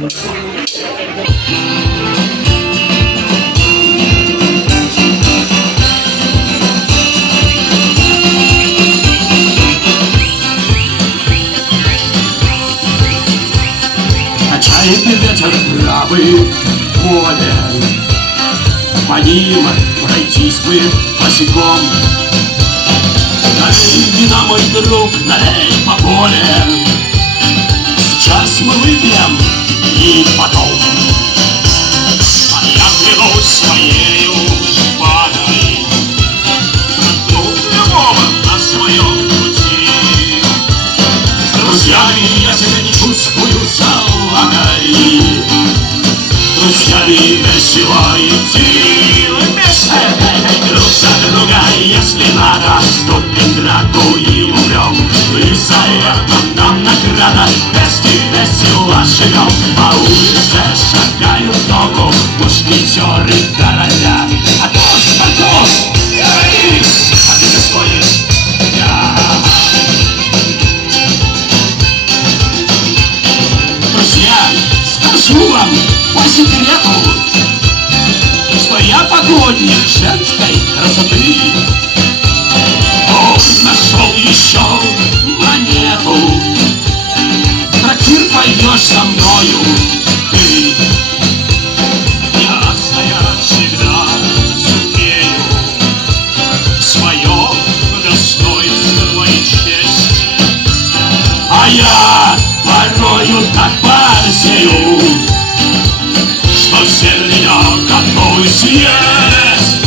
Качает ветер травы в поле, по ним пройтись бы босиком. Налей вина, мой друг, налей по поле. Сейчас мы выпьем и потом. А я клянусь своею шпагой проткнуть любого на своем пути. С друзьями я себя не чувствую салагой. Друзьями весело идти вместе. Друг за друга, если надо, вступим в драку и умрем. И за это нам награда, вместе весело живем. По улице шагают в ногу мушкетеры короля. А тост, говорись, а ты господин я. Друзья, скажу вам по секрету, что я поклонник женской красоты. Он нашел еще монету. Трактир пойдешь со мною ты. Я стоять всегда сумею свое достоинство и честь. А я порою так борзею, что все меня готовы съесть.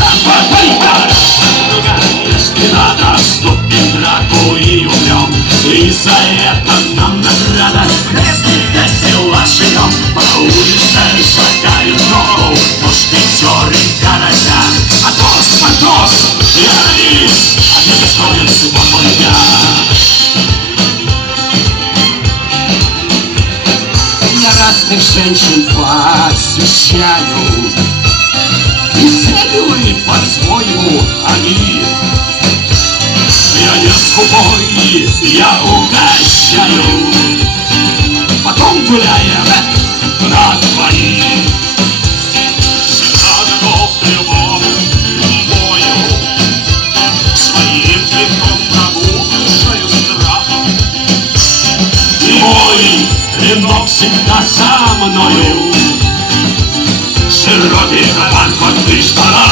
Если надо, вступим в драку и умрем. И за это нам награда, вместе весело живем. По улице шагают в ногу мушкетеры короля. А тост, говорись, а ты достоин свободы я. Я разных женщин посвящаю, и смелые по-своему они. Я не скупой, я угощаю, потом гуляем на двоих. Всегда готов к любому бою, своим клинком врагу внушаю страх. И мой клинок всегда со мною, широкий карман под штанах.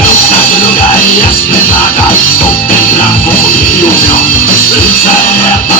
Друг за друга, если надо, вступим в драку и умрем. И за это